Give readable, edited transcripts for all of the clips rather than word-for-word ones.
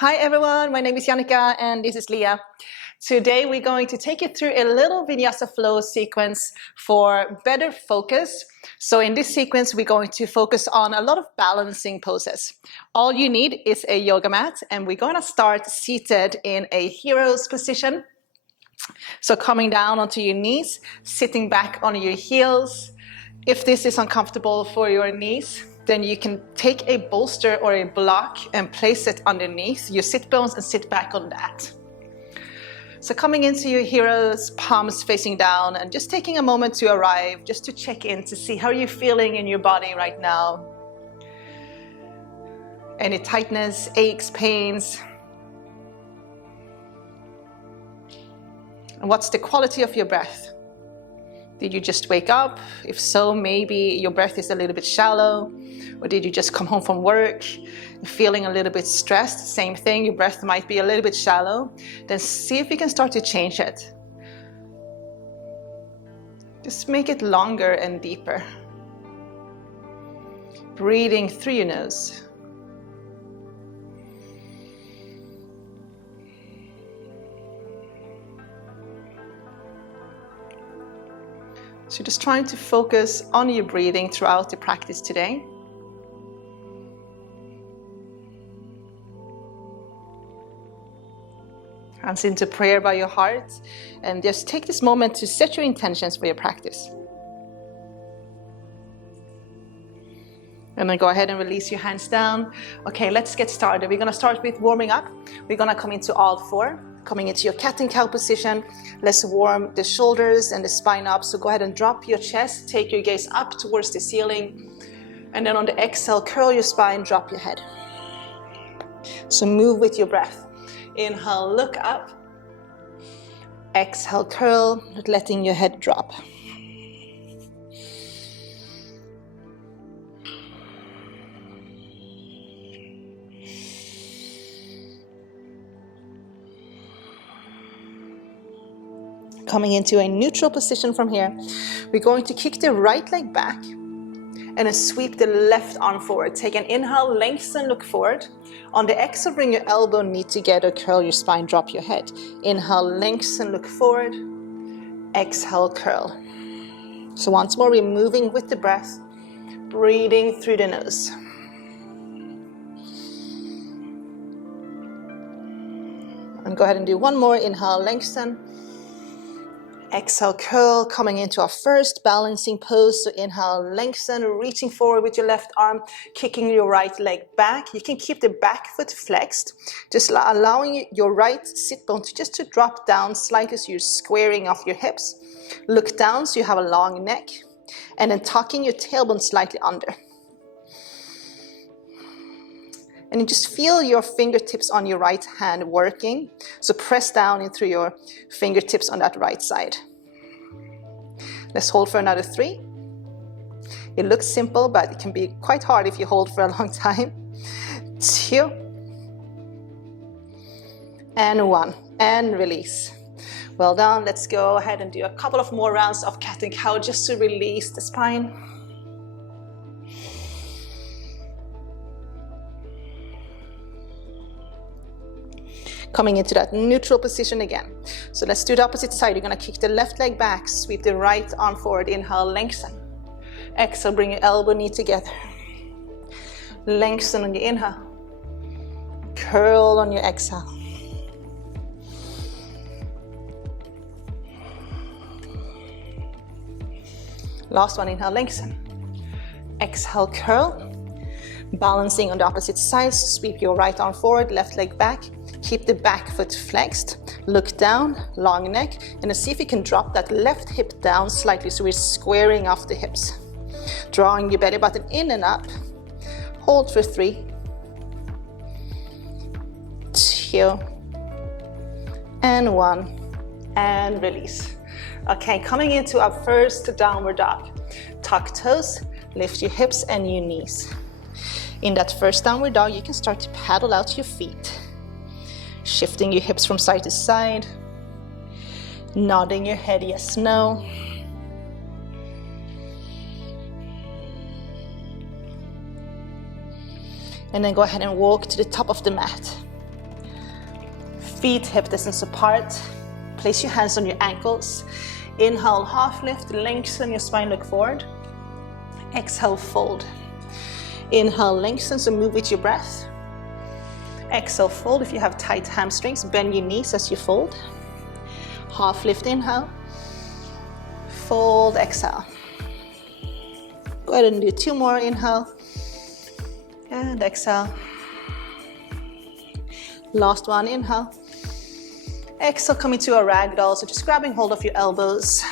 Hi everyone, my name is Jannica and this is Leah. Today we're going to take you through a little vinyasa flow sequence for better focus. So in this sequence we're going to focus on a lot of balancing poses. All you need is a yoga mat and we're going to start seated in a hero's position. So coming down onto your knees, sitting back on your heels. If this is uncomfortable for your knees, then you can take a bolster or a block and place it underneath your sit bones and sit back on that. So coming into your heroes, palms facing down and just taking a moment to arrive, just to check in to see how you're feeling in your body right now. Any tightness, aches, pains. And what's the quality of your breath? Did you just wake up? If so, maybe your breath is a little bit shallow. Or did you just come home from work, feeling a little bit stressed? Same thing, your breath might be a little bit shallow. Then see if you can start to change it. Just make it longer and deeper. Breathing through your nose. So just trying to focus on your breathing throughout the practice today. Hands into prayer by your heart and just take this moment to set your intentions for your practice. And then go ahead and release your hands down. Okay, let's get started. We're going to start with warming up. We're going to come into all four. Coming into your cat and cow position. Let's warm the shoulders and the spine up. So go ahead and drop your chest. Take your gaze up towards the ceiling. And then on the exhale, curl your spine, drop your head. So move with your breath. Inhale, look up. Exhale, curl, letting your head drop. Coming into a neutral position from here, we're going to kick the right leg back and then sweep the left arm forward. Take an inhale, lengthen, look forward. On the exhale, bring your elbow, knee together, curl your spine, drop your head. Inhale, lengthen, look forward. Exhale, curl. So once more, we're moving with the breath, breathing through the nose. And go ahead and do one more. Inhale, lengthen. Exhale, curl, coming into our first balancing pose. So inhale, lengthen, reaching forward with your left arm, kicking your right leg back. You can keep the back foot flexed, just allowing your right sit bone to drop down slightly so you're squaring off your hips. Look down so you have a long neck, and then tucking your tailbone slightly under. And you just feel your fingertips on your right hand working. So press down in through your fingertips on that right side. Let's hold for another 3. It looks simple, but it can be quite hard if you hold for a long time. 2. And 1. And release. Well done. Let's go ahead and do a couple of more rounds of cat and cow just to release the spine. Coming into that neutral position again. So let's do the opposite side. You're going to kick the left leg back, sweep the right arm forward, inhale, lengthen. Exhale, bring your elbow, knee together. Lengthen on your inhale. Curl on your exhale. Last one, inhale, lengthen. Exhale, curl. Balancing on the opposite side, sweep your right arm forward, left leg back. Keep the back foot flexed, look down, long neck, and then see if you can drop that left hip down slightly so we're squaring off the hips. Drawing your belly button in and up. Hold for 3, 2, and 1, and release. Okay, coming into our first downward dog. Tuck toes, lift your hips and your knees. In that first downward dog, you can start to paddle out your feet. Shifting your hips from side to side, nodding your head yes, no. And then go ahead and walk to the top of the mat. Feet hip distance apart. Place your hands on your ankles. Inhale, half lift, lengthen your spine, look forward. Exhale, fold. Inhale, lengthen, so move with your breath. Exhale, fold. If you have tight hamstrings, bend your knees as you fold. Half lift, inhale. Fold, exhale. Go ahead and do 2 more. Inhale and exhale. Last one, inhale. Exhale, coming to a ragdoll, so just grabbing hold of your elbows,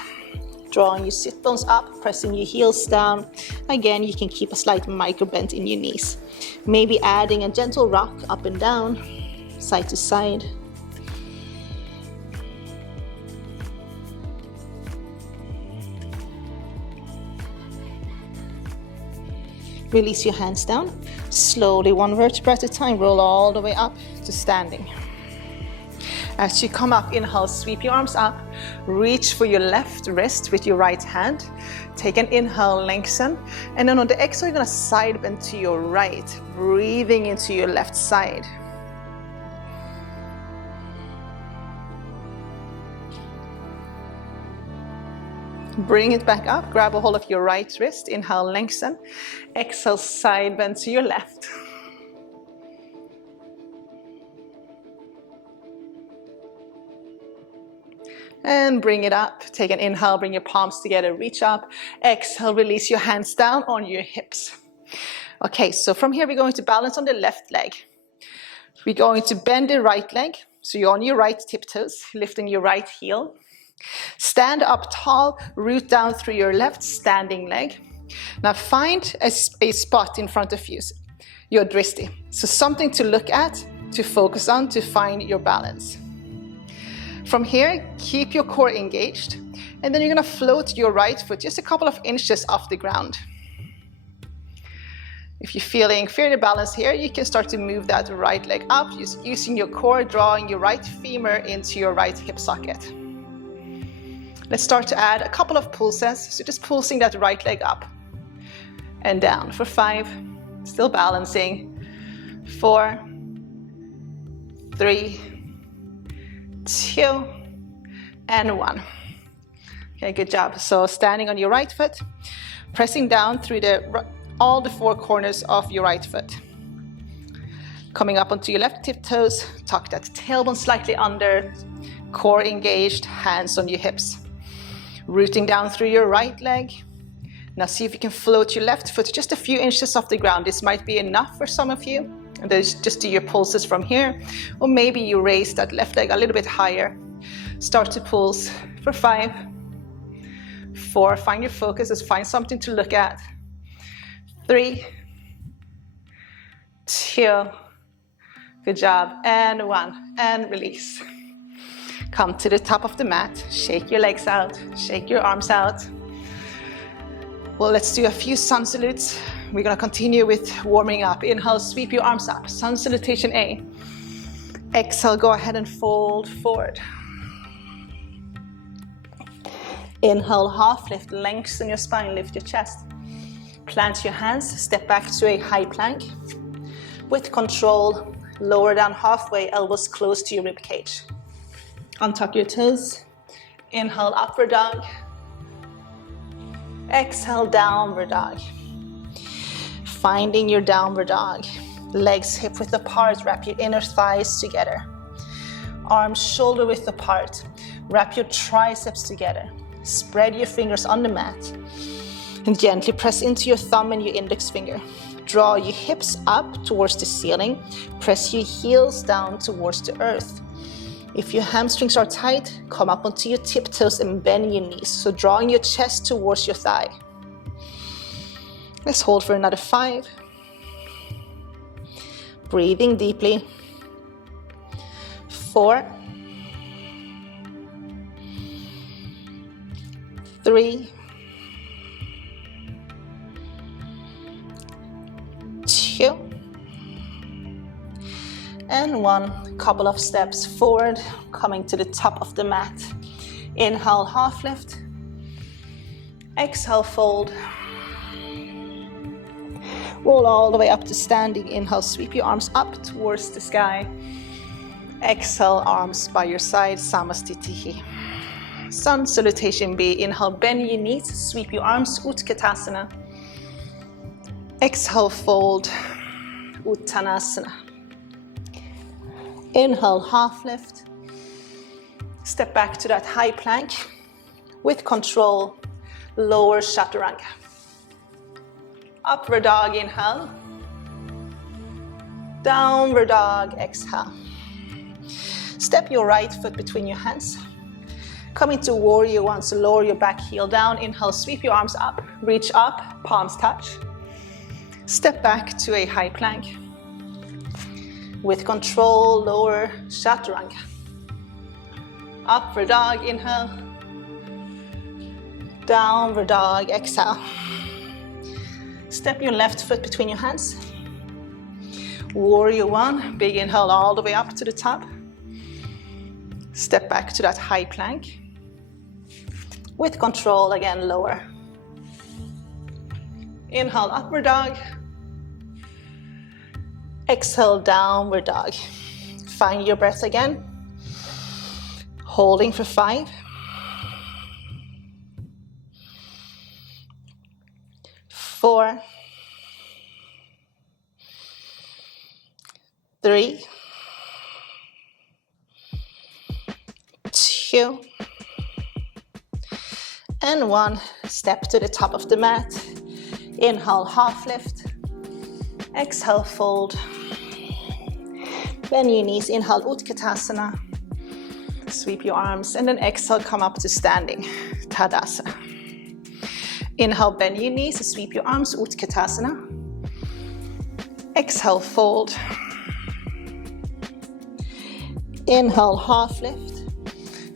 drawing your sit bones up, pressing your heels down. Again, you can keep a slight micro bend in your knees. Maybe adding a gentle rock up and down, side to side. Release your hands down. Slowly, 1 vertebra at a time, roll all the way up to standing. As you come up, inhale, sweep your arms up. Reach for your left wrist with your right hand. Take an inhale, lengthen. And then on the exhale, you're gonna side bend to your right, breathing into your left side. Bring it back up, grab a hold of your right wrist, inhale, lengthen. Exhale, side bend to your left. And bring it up. Take an inhale, bring your palms together, reach up. Exhale, release your hands down on your hips. Okay, so from here we're going to balance on the left leg. We're going to bend the right leg. So you're on your right tiptoes, lifting your right heel. Stand up tall, root down through your left standing leg. Now find a spot in front of you, your dristi. So something to look at, to focus on, to find your balance. From here, keep your core engaged, and then you're gonna float your right foot just a couple of inches off the ground. If you're feeling fairly balanced here, you can start to move that right leg up, just using your core, drawing your right femur into your right hip socket. Let's start to add a couple of pulses, so just pulsing that right leg up and down for 5, still balancing, 4, 3, 2, and 1. Okay, good job. So standing on your right foot, pressing down through all the 4 corners of your right foot. Coming up onto your left tiptoes, tuck that tailbone slightly under, core engaged, hands on your hips. Rooting down through your right leg. Now see if you can float your left foot just a few inches off the ground. This might be enough for some of you. And then just do your pulses from here. Or maybe you raise that left leg a little bit higher. Start to pulse for 5, 4, find your focus, just find something to look at. 3, 2, good job, and 1, and release. Come to the top of the mat, shake your legs out, shake your arms out. Well, let's do a few sun salutes. We're gonna continue with warming up. Inhale, sweep your arms up, sun salutation A. Exhale, go ahead and fold forward. Inhale, half lift, lengthen your spine, lift your chest. Plant your hands, step back to a high plank. With control, lower down halfway, elbows close to your rib cage. Untuck your toes. Inhale, upward dog. Exhale, downward dog. Finding your downward dog. Legs hip width apart, wrap your inner thighs together. Arms shoulder width apart. Wrap your triceps together. Spread your fingers on the mat. And gently press into your thumb and your index finger. Draw your hips up towards the ceiling. Press your heels down towards the earth. If your hamstrings are tight, come up onto your tiptoes and bend your knees. So drawing your chest towards your thigh. Let's hold for another 5. Breathing deeply. 4, 3, 2, and 1. Couple of steps forward, coming to the top of the mat. Inhale, half lift. Exhale, fold. Roll all the way up to standing. Inhale, sweep your arms up towards the sky. Exhale, arms by your side, Samastitihi. Sun salutation B. Inhale, bend your knees, sweep your arms, Utkatasana. Exhale, fold, Uttanasana. Inhale, half lift. Step back to that high plank. With control, lower Chaturanga. Upward dog, inhale. Downward dog, exhale. Step your right foot between your hands. Come into warrior one, so lower your back heel down. Inhale, sweep your arms up, reach up, palms touch. Step back to a high plank. With control, lower Chaturanga. Upward dog, inhale. Downward dog, exhale. Step your left foot between your hands. Warrior one, big inhale all the way up to the top. Step back to that high plank. With control, again, lower. Inhale, upward dog. Exhale, downward dog. Find your breath again. Holding for 5. 4. 3. 2. And 1. Step to the top of the mat. Inhale, half lift. Exhale, fold. Bend your knees. Inhale, Utkatasana. Sweep your arms. And then exhale, come up to standing. Tadasana. Inhale, bend your knees. Sweep your arms. Utkatasana. Exhale, fold. Inhale, half lift.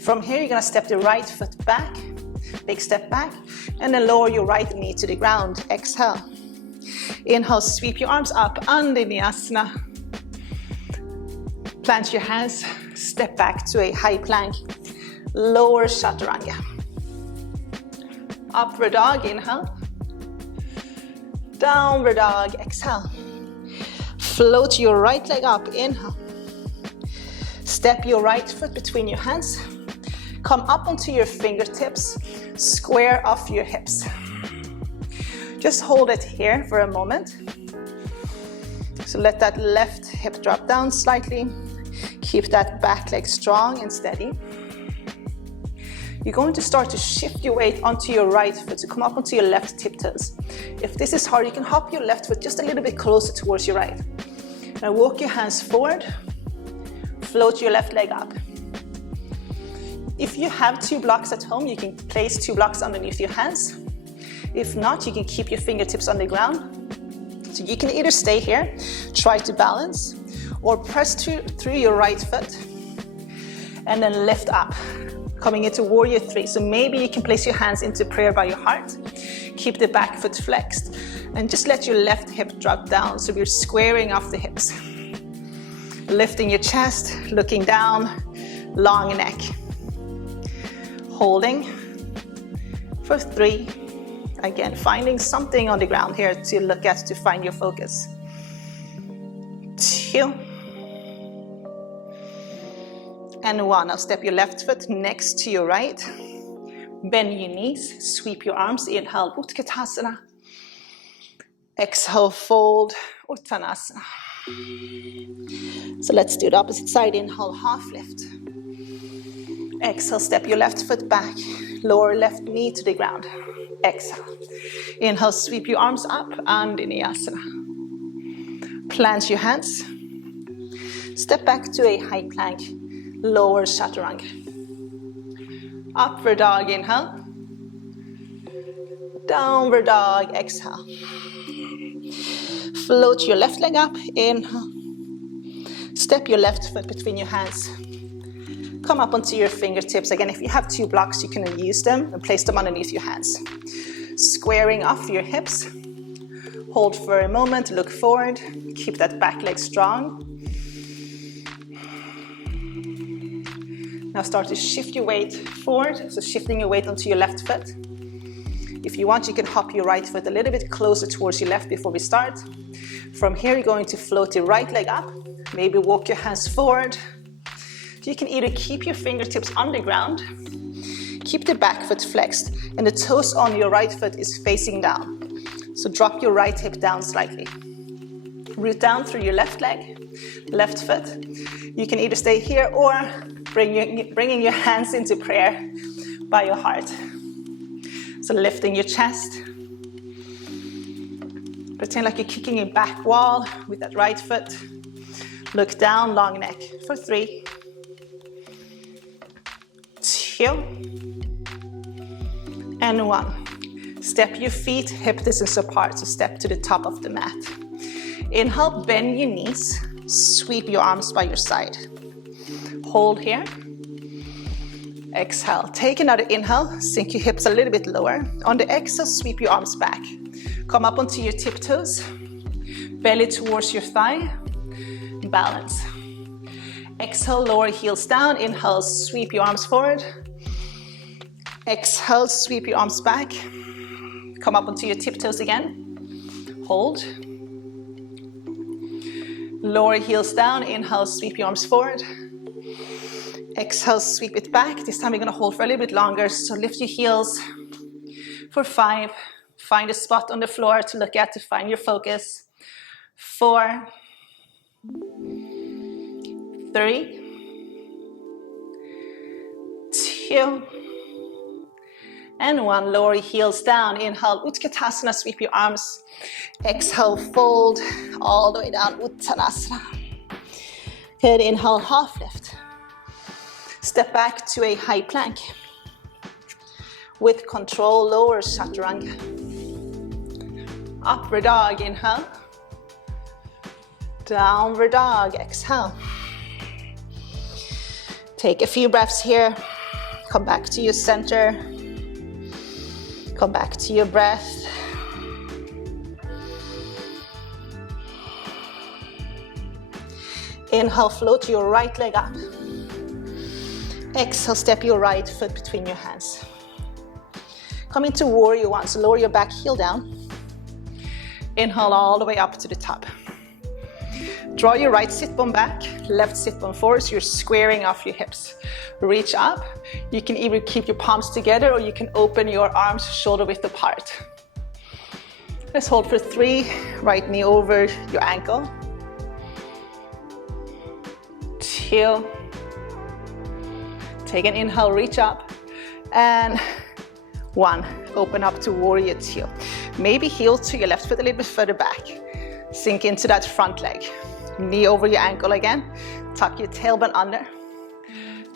From here, you're going to step the right foot back. Big step back. And then lower your right knee to the ground. Exhale. Inhale, sweep your arms up. Andiniyasana. Plant your hands. Step back to a high plank. Lower Chaturanga. Upward dog, inhale. Downward dog, exhale. Float your right leg up. Inhale. Step your right foot between your hands. Come up onto your fingertips. Square off your hips. Just hold it here for a moment. So let that left hip drop down slightly. Keep that back leg strong and steady. You're going to start to shift your weight onto your right foot to come up onto your left tiptoes. If this is hard, you can hop your left foot just a little bit closer towards your right. Now walk your hands forward. Float your left leg up. If you have 2 blocks at home, you can place 2 blocks underneath your hands. If not, you can keep your fingertips on the ground. So you can either stay here, try to balance, or press through your right foot and then lift up, coming into warrior 3. So maybe you can place your hands into prayer by your heart. Keep the back foot flexed and just let your left hip drop down. So we're squaring off the hips. Lifting your chest, looking down, long neck. Holding for 3. Again, finding something on the ground here to look at to find your focus. 2. And 1. Now step your left foot next to your right. Bend your knees, sweep your arms. Inhale, Utkatasana. Exhale, fold, Uttanasana. So let's do the opposite side. Inhale, half lift. Exhale, step your left foot back. Lower left knee to the ground. Exhale. Inhale, sweep your arms up. Andiniyasana. Plant your hands. Step back to a high plank. Lower Chaturanga. Upward dog, inhale. Downward dog, exhale. Float your left leg up. Inhale. Step your left foot between your hands. Come up onto your fingertips. Again, if you have 2 blocks, you can use them and place them underneath your hands. Squaring off your hips. Hold for a moment, look forward. Keep that back leg strong. Now start to shift your weight forward. So shifting your weight onto your left foot. If you want, you can hop your right foot a little bit closer towards your left before we start. From here, you're going to float your right leg up. Maybe walk your hands forward. You can either keep your fingertips on the ground, keep the back foot flexed, and the toes on your right foot is facing down. So drop your right hip down slightly. Root down through your left leg, left foot. You can either stay here or bringing your hands into prayer by your heart. So lifting your chest. Pretend like you're kicking your back wall with that right foot. Look down, long neck for 3, 2, and 1. Step your feet hip distance apart, so step to the top of the mat. Inhale, bend your knees, sweep your arms by your side. Hold here. Exhale, take another inhale, sink your hips a little bit lower. On the exhale, sweep your arms back. Come up onto your tiptoes, belly towards your thigh, balance. Exhale, lower heels down. Inhale, sweep your arms forward. Exhale, sweep your arms back. Come up onto your tiptoes again. Hold. Lower heels down. Inhale, sweep your arms forward. Exhale, sweep it back. This time we're going to hold for a little bit longer. So lift your heels for 5. Find a spot on the floor to look at to find your focus. 4, 3, 2, and 1. Lower your heels down. Inhale, Utkatasana, sweep your arms. Exhale, fold all the way down, Uttanasana. Good, inhale, half lift. Step back to a high plank. With control, lower Chaturanga. Upward dog, inhale. Downward dog, exhale. Take a few breaths here. Come back to your center. Come back to your breath. Inhale, float your right leg up. Exhale, step your right foot between your hands. Come into warrior 1, so lower your back heel down. Inhale all the way up to the top. Draw your right sit bone back, left sit bone forward, so you're squaring off your hips. Reach up. You can either keep your palms together or you can open your arms shoulder width apart. Let's hold for 3, right knee over your ankle. 2, take an inhale, reach up, and 1, open up to warrior 2. Maybe heel to your left foot a little bit further back. Sink into that front leg. Knee over your ankle again. Tuck your tailbone under.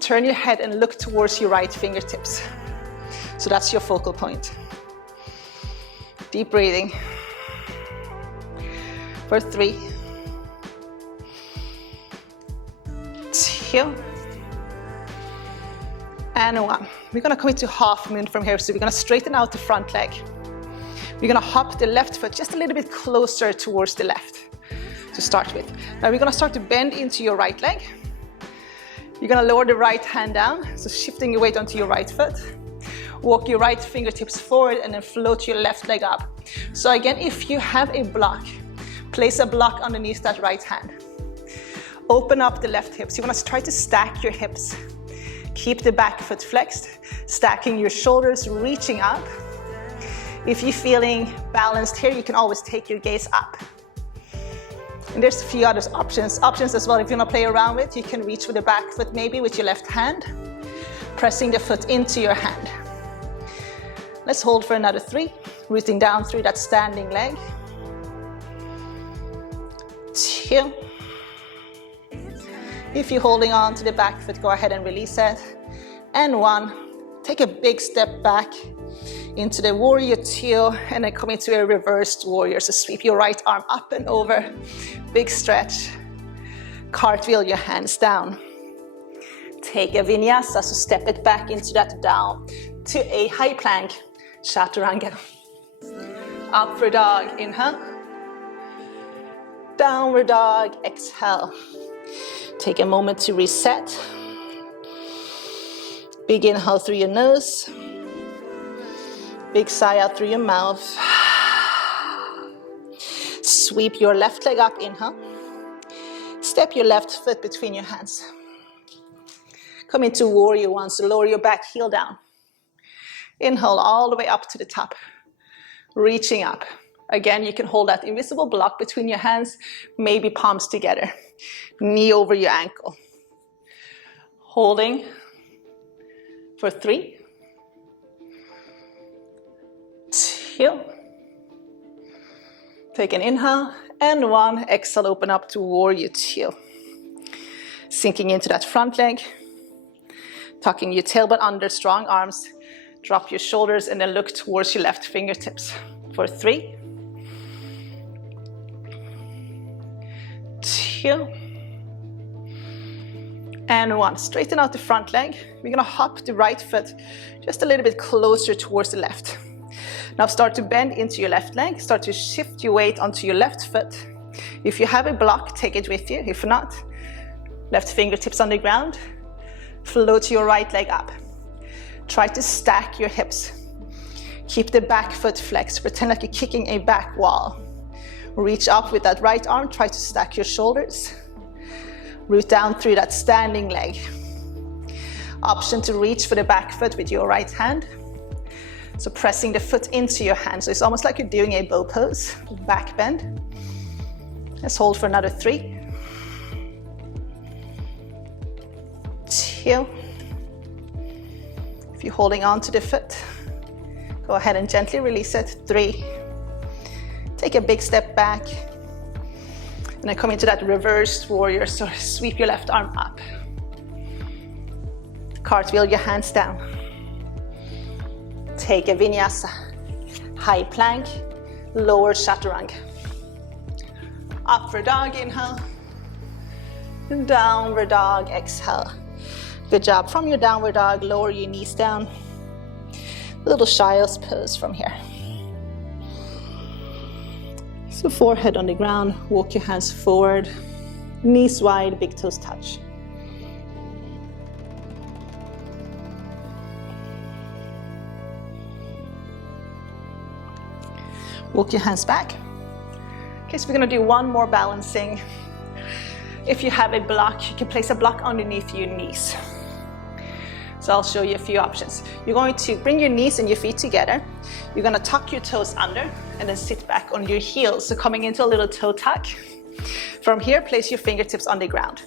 Turn your head and look towards your right fingertips. So that's your focal point. Deep breathing. For 3, 2, and 1. We're gonna come into half moon from here. So we're gonna straighten out the front leg. We're gonna hop the left foot just a little bit closer towards the left to start with. Now we're gonna start to bend into your right leg. You're gonna lower the right hand down, so shifting your weight onto your right foot. Walk your right fingertips forward and then float your left leg up. So again, if you have a block, place a block underneath that right hand. Open up the left hips. You wanna try to stack your hips. Keep the back foot flexed, stacking your shoulders, reaching up. If you're feeling balanced here, you can always take your gaze up. And there's a few other options as well. If you want to play around with, you can reach with the back foot maybe with your left hand, pressing the foot into your hand. Let's hold for another 3, rooting down through that standing leg. 2. If you're holding on to the back foot, go ahead and release it. And 1, take a big step back into the warrior 2 and then come into a reversed warrior. So sweep your right arm up and over, big stretch. Cartwheel your hands down. Take a vinyasa, so step it back into that down to a high plank, Chaturanga. Upward dog, inhale. Downward dog, exhale. Take a moment to reset. Big inhale through your nose. Big sigh out through your mouth. Sweep your left leg up, inhale. Step your left foot between your hands. Come into warrior one, so lower your back heel down. Inhale all the way up to the top, reaching up. Again, you can hold that invisible block between your hands, maybe palms together. Knee over your ankle. Holding for 3, 2. Take an inhale, and 1. Exhale, open up to warrior 2. Sinking into that front leg. Tucking your tailbone under, strong arms. Drop your shoulders and then look towards your left fingertips. For 3, 2, and 1. Straighten out the front leg. We're gonna hop the right foot just a little bit closer towards the left. Now start to bend into your left leg. Start to shift your weight onto your left foot. If you have a block, take it with you. If not, left fingertips on the ground. Float your right leg up. Try to stack your hips. Keep the back foot flexed. Pretend like you're kicking a back wall. Reach up with that right arm. Try to stack your shoulders. Root down through that standing leg. Option to reach for the back foot with your right hand. So pressing the foot into your hand. So it's almost like you're doing a bow pose. Back bend. Let's hold for another 3, 2. If you're holding on to the foot, go ahead and gently release it. 3. Take a big step back. And then come into that reversed warrior. So sweep your left arm up. Cartwheel your hands down. Take a vinyasa. High plank, lower chaturanga. Upward dog, inhale. Downward dog, exhale. Good job. From your downward dog, lower your knees down. Little child's pose from here. So forehead on the ground, walk your hands forward. Knees wide, big toes touch. Walk your hands back. Okay, so we're gonna do one more balancing. If you have a block, you can place a block underneath your knees. So I'll show you a few options. You're going to bring your knees and your feet together. You're gonna tuck your toes under and then sit back on your heels. So coming into a little toe tuck. From here, place your fingertips on the ground.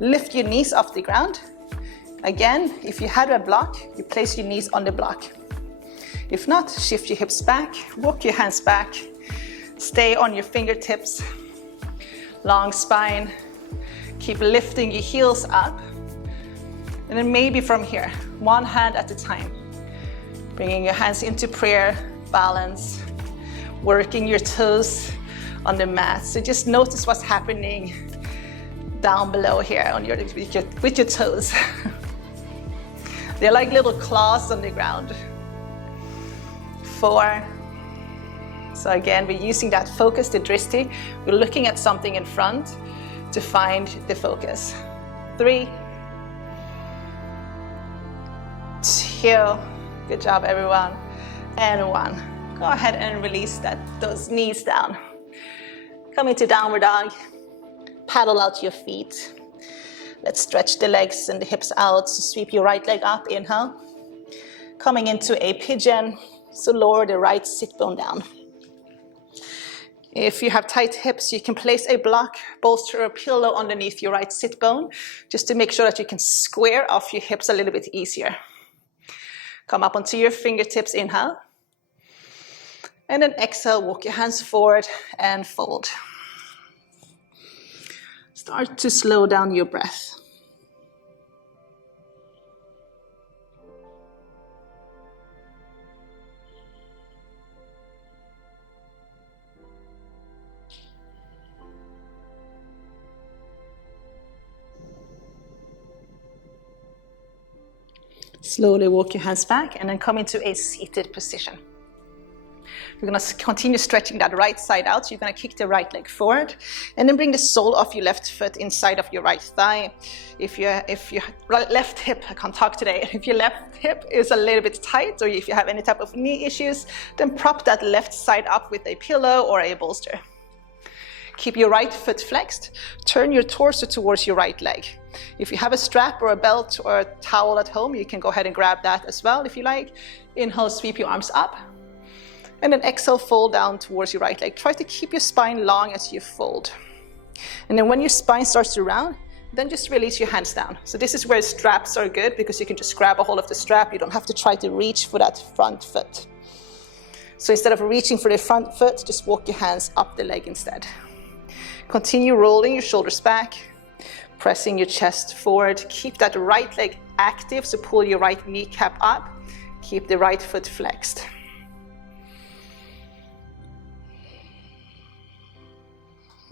Lift your knees off the ground. Again, if you had a block, you place your knees on the block. If not, shift your hips back, walk your hands back, stay on your fingertips, long spine, keep lifting your heels up, and then maybe from here, one hand at a time, bringing your hands into prayer, balance, working your toes on the mat. So just notice what's happening down below here on with your toes. They're like little claws on the ground. 4. So again, we're using that focus, the drishti. We're looking at something in front to find the focus. 3, 2. Good job, everyone. And 1. Go ahead and release those knees down. Come into downward dog. Paddle out your feet. Let's stretch the legs and the hips out. So sweep your right leg up, inhale. Coming into a pigeon. So lower the right sit bone down. If you have tight hips, you can place a block, bolster, or pillow underneath your right sit bone, just to make sure that you can square off your hips a little bit easier. Come up onto your fingertips, inhale. And then exhale, walk your hands forward and fold. Start to slow down your breath. Slowly walk your hands back and then come into a seated position. We're going to continue stretching that right side out. So you're going to kick the right leg forward and then bring the sole of your left foot inside of your right thigh. If your left hip, I can't talk today, if your left hip is a little bit tight or if you have any type of knee issues, then prop that left side up with a pillow or a bolster. Keep your right foot flexed. Turn your torso towards your right leg. If you have a strap or a belt or a towel at home, you can go ahead and grab that as well if you like. Inhale, sweep your arms up. And then exhale, fold down towards your right leg. Try to keep your spine long as you fold. And then when your spine starts to round, then just release your hands down. So this is where straps are good, because you can just grab a hold of the strap. You don't have to try to reach for that front foot. So instead of reaching for the front foot, just walk your hands up the leg instead. Continue rolling your shoulders back, pressing your chest forward. Keep that right leg active, so pull your right kneecap up. Keep the right foot flexed.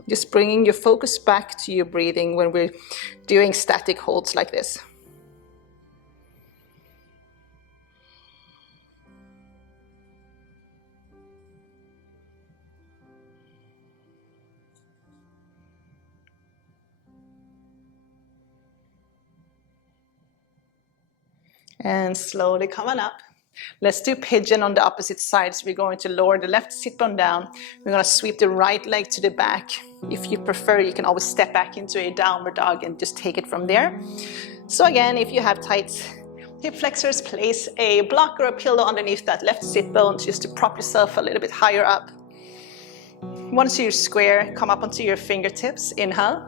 Just bringing your focus back to your breathing when we're doing static holds like this. And slowly come on up. Let's do pigeon on the opposite side. So we're going to lower the left sit bone down. We're going to sweep the right leg to the back. If you prefer, you can always step back into a downward dog and just take it from there. So again, if you have tight hip flexors, place a block or a pillow underneath that left sit bone just to prop yourself a little bit higher up. Once you're square, come up onto your fingertips. Inhale.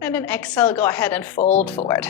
And then exhale, go ahead and fold forward.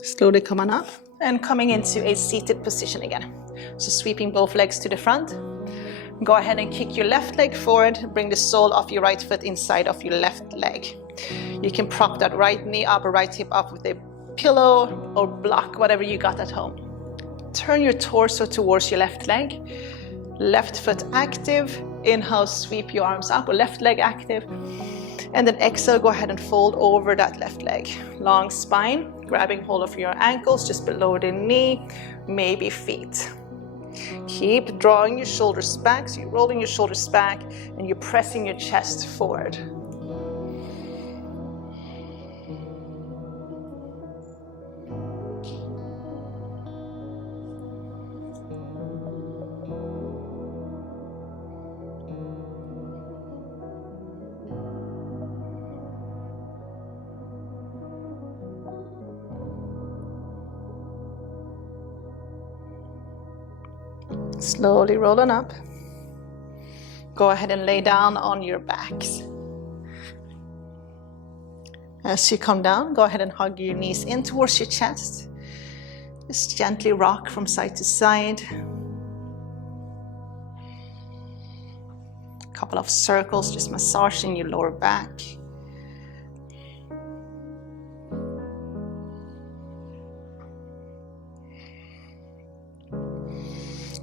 Slowly come on up and coming into a seated position again. So sweeping both legs to the front. Go ahead and kick your left leg forward. Bring the sole of your right foot inside of your left leg. You can prop that right knee up or right hip up with a pillow or block, whatever you got at home. Turn your torso towards your left leg. Left foot active. Inhale, sweep your arms up, or left leg active. And then exhale, go ahead and fold over that left leg. Long spine, grabbing hold of your ankles just below the knee, maybe feet. Keep drawing your shoulders back, so you're rolling your shoulders back and you're pressing your chest forward. Slowly roll on up. Go ahead and lay down on your backs. As you come down, go ahead and hug your knees in towards your chest. Just gently rock from side to side. A couple of circles, just massaging your lower back.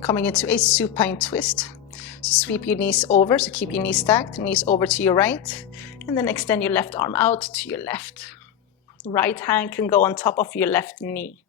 Coming into a supine twist. So sweep your knees over, so keep your knees stacked, knees over to your right, and then extend your left arm out to your left. Right hand can go on top of your left knee.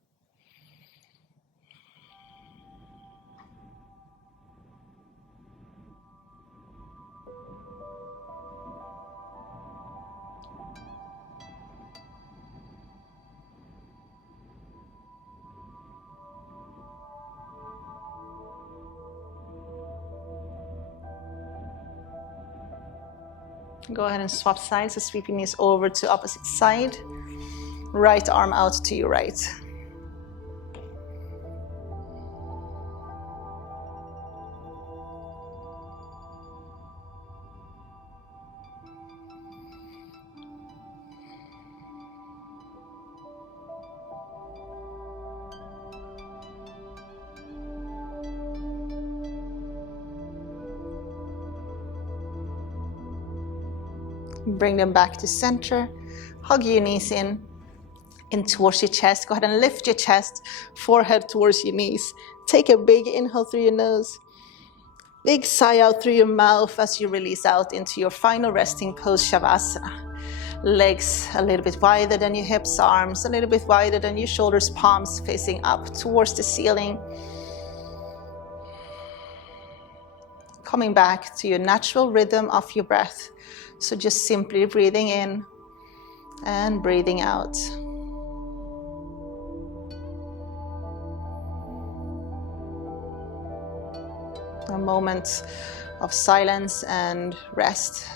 Go ahead and swap sides, so sweep your knees over to opposite side. Right arm out to your right. Bring them back to center. Hug your knees in towards your chest. Go ahead and lift your chest, forehead towards your knees. Take a big inhale through your nose. Big sigh out through your mouth as you release out into your final resting pose, Shavasana. Legs a little bit wider than your hips, arms a little bit wider than your shoulders, palms facing up towards the ceiling. Coming back to your natural rhythm of your breath. So just simply breathing in and breathing out. A moment of silence and rest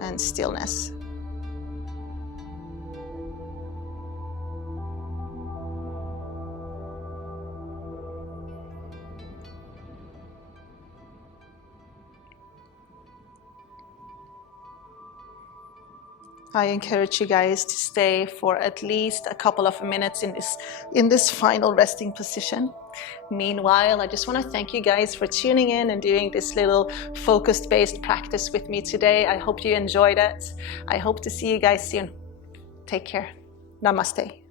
and stillness. I encourage you guys to stay for at least a couple of minutes in this final resting position. Meanwhile, I just want to thank you guys for tuning in and doing this little focus-based practice with me today. I hope you enjoyed it. I hope to see you guys soon. Take care. Namaste.